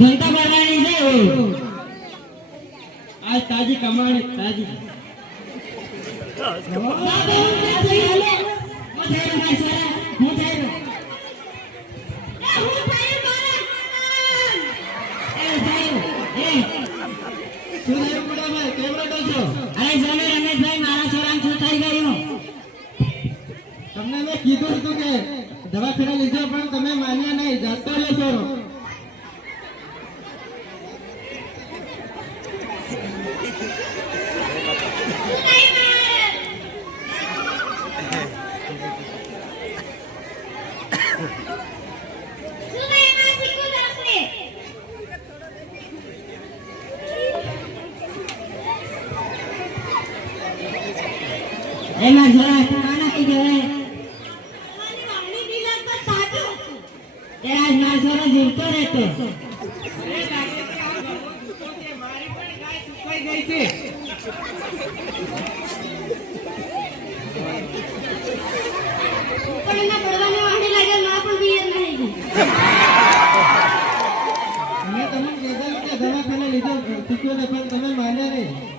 जनता बनानी है आज ताजी कमानी ताजी તમને મેં કીધું હતું કે દવાખાના લીધો પણ તમે માન્યા નહીં જાતો લે છોરો એમાં જરા કાના કી જવાય આજ માર છોરો જીવતો રહેતો મારી પણ ગાય સુકાઈ ગઈ છે પણ એના પડવાને વાહે લાગે ના પણ બી નહીં મેં તમને કીધું કે દવાખાને લીધો શીખ્યો ને પણ તમે માન્યા નહીં